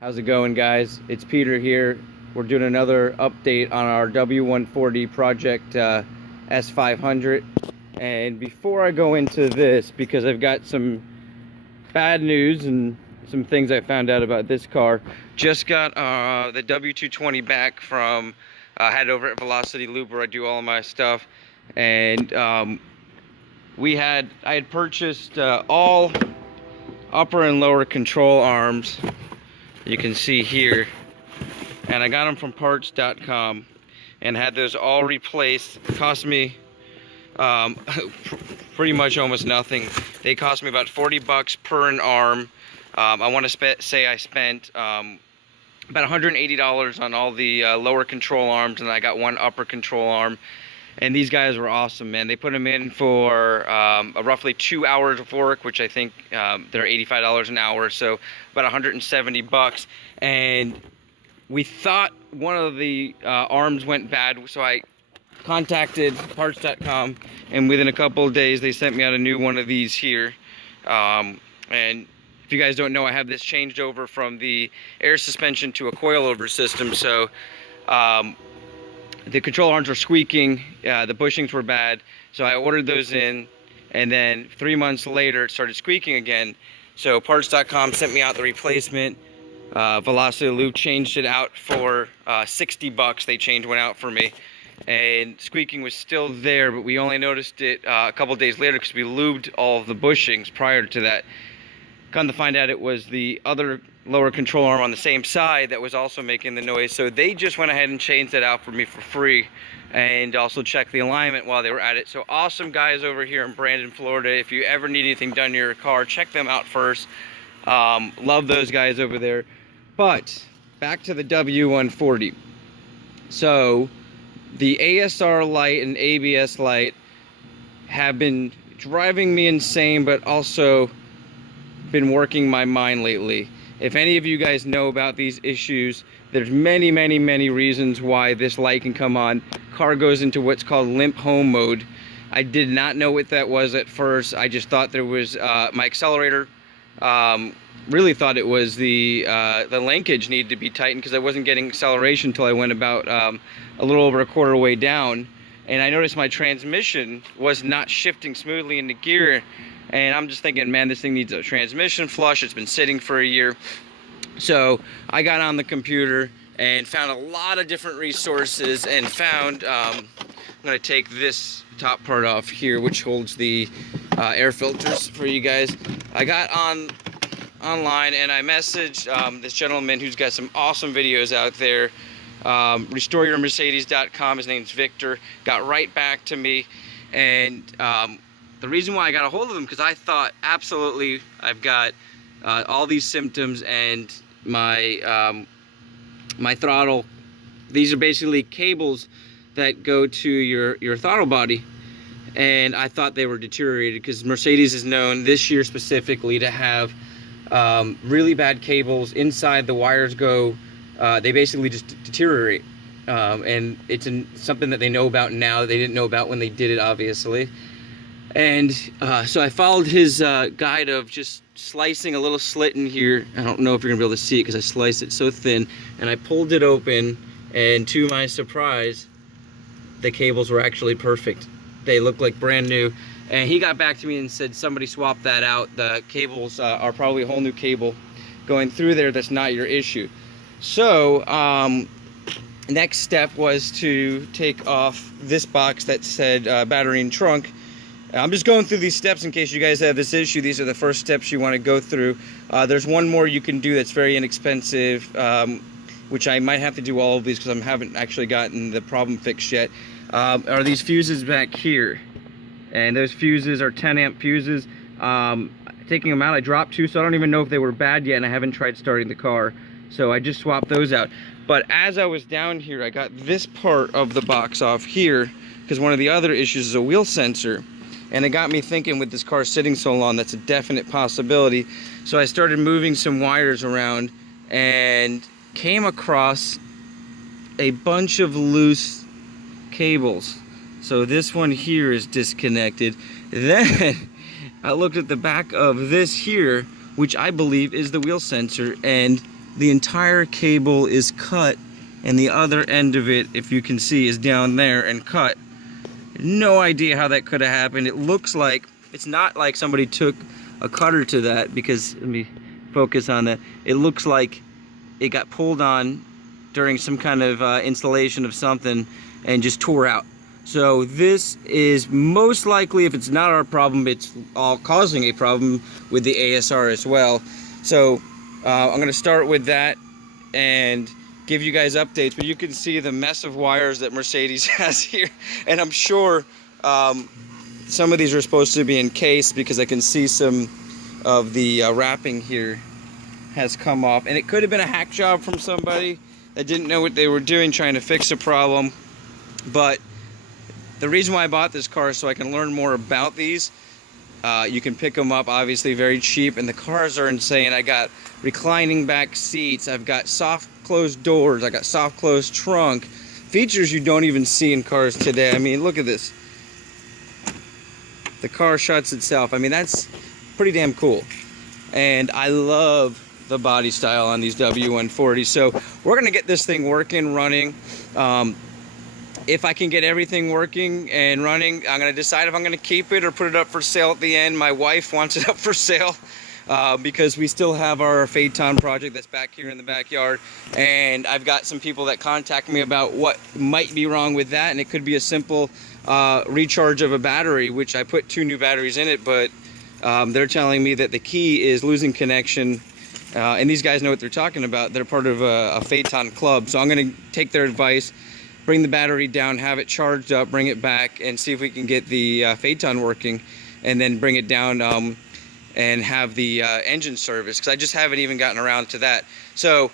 How's it going, guys? It's Peter here. We're doing another update on our W140 project S500. And before I go into this, because I've got some bad news and some things I found out about this car, just got the w220 back from had over at Velocity Loop where I do all of my stuff, and I had purchased all upper and lower control arms, you can see here, and I got them from parts.com and had those all replaced. It cost me pretty much almost nothing. They cost me about 40 bucks per an arm. I want to say I spent about $180 on all the lower control arms, and I got one upper control arm. And these guys were awesome, man. They put them in for roughly 2 hours of work, which I think they're $85 an hour, so about 170 bucks. And we thought one of the arms went bad, so I contacted parts.com, and within a couple of days they sent me out a new one of these here. And if you guys don't know, I have this changed over from the air suspension to a coilover system, so the control arms were squeaking, the bushings were bad, so I ordered those in, and then 3 months later it started squeaking again. So parts.com sent me out the replacement. Velocity Loop changed it out for 60 bucks. They changed one out for me, and squeaking was still there, but we only noticed it a couple days later because we lubed all of the bushings prior to that. Come to find out, it was the other lower control arm on the same side that was also making the noise, so they just went ahead and changed it out for me for free, and also checked the alignment while they were at it. So awesome guys over here in Brandon, Florida. If you ever need anything done to your car, check them out first. Love those guys over there. But back to the W140. So the ASR light and ABS light have been driving me insane, but also been working my mind lately. If any of you guys know about these issues, there's many reasons why this light can come on. Car goes into what's called limp home mode. I did not know what that was at first. I just thought there was my accelerator. Really thought it was the linkage needed to be tightened, because I wasn't getting acceleration until I went about a little over a quarter way down, and I noticed my transmission was not shifting smoothly into gear. And I'm just thinking, man, this thing needs a transmission flush. It's been sitting for a year. So I got on the computer and found a lot of different resources, and found, I'm gonna take this top part off here, which holds the air filters for you guys. I got online and I messaged this gentleman who's got some awesome videos out there. RestoreYourMercedes.com, his name's Victor. Got right back to me, and the reason why I got a hold of him, because I thought, absolutely, I've got all these symptoms, and my my throttle, these are basically cables that go to your throttle body, and I thought they were deteriorated, because Mercedes is known this year specifically to have really bad cables. Inside, the wires go, they basically just deteriorate, and it's something that they know about now. They didn't know about when they did it, obviously. And so I followed his guide of just slicing a little slit in here. I don't know if you're gonna be able to see it because I sliced it so thin, and I pulled it open, and to my surprise, the cables were actually perfect. They looked like brand new. And he got back to me and said, somebody swapped that out. The cables are probably a whole new cable going through there. That's not your issue. So next step was to take off this box that said battery and trunk. I'm just going through these steps in case you guys have this issue. These are the first steps you want to go through. There's one more you can do that's very inexpensive, which I might have to do all of these because I haven't actually gotten the problem fixed yet. Are these fuses back here, and those fuses are 10 amp fuses. Taking them out, I dropped two, so I don't even know if they were bad yet, and I haven't tried starting the car, so I just swapped those out. But as I was down here, I got this part of the box off here, because one of the other issues is a wheel sensor. And it got me thinking, with this car sitting so long, that's a definite possibility. So I started moving some wires around and came across a bunch of loose cables. So this one here is disconnected. Then I looked at the back of this here, which I believe is the wheel sensor, and the entire cable is cut, and the other end of it, if you can see, is down there and cut. No idea how that could have happened. It looks like, it's not like somebody took a cutter to that, because, let me focus on that. It looks like it got pulled on during some kind of installation of something and just tore out. So this is most likely, if it's not our problem, it's all causing a problem with the ASR as well. So I'm going to start with that and give you guys updates, but you can see the mess of wires that Mercedes has here, and I'm sure some of these are supposed to be encased, because I can see some of the wrapping here has come off, and it could have been a hack job from somebody that didn't know what they were doing trying to fix a problem. But the reason why I bought this car is so I can learn more about these. You can pick them up obviously very cheap, and the cars are insane. I got reclining back seats, I've got soft closed doors, I got soft closed trunk, features you don't even see in cars today. I mean, look at this. The car shuts itself. I mean, that's pretty damn cool. And I love the body style on these W140. So we're gonna get this thing working, running. If I can get everything working and running, I'm gonna decide if I'm gonna keep it or put it up for sale at the end. My wife wants it up for sale because we still have our Phaeton project that's back here in the backyard, and I've got some people that contact me about what might be wrong with that, and it could be a simple recharge of a battery, which I put 2 new batteries in it, but they're telling me that the key is losing connection. And these guys know what they're talking about. They're part of a Phaeton club, so I'm gonna take their advice, bring the battery down, have it charged up, bring it back, and see if we can get the Phaeton working, and then bring it down and have the engine service, because I just haven't even gotten around to that. So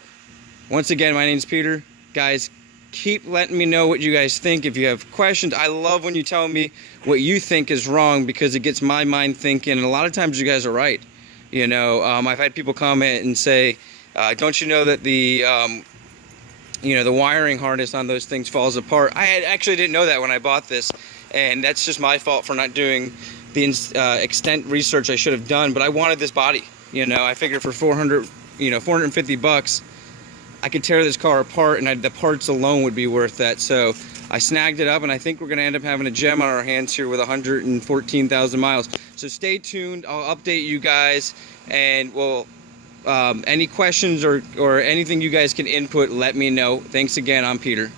once again, my name's Peter. Guys, keep letting me know what you guys think. If you have questions, I love when you tell me what you think is wrong, because it gets my mind thinking, and a lot of times you guys are right. You know, I've had people comment and say, don't you know that the you know, the wiring harness on those things falls apart. I actually didn't know that when I bought this, and that's just my fault for not doing the extent research I should have done. But I wanted this body. You know, I figured for 450 bucks, I could tear this car apart, and the parts alone would be worth that. So I snagged it up, and I think we're going to end up having a gem on our hands here with 114,000 miles. So stay tuned. I'll update you guys, and we'll any questions or anything you guys can input, let me know. Thanks again. I'm Peter.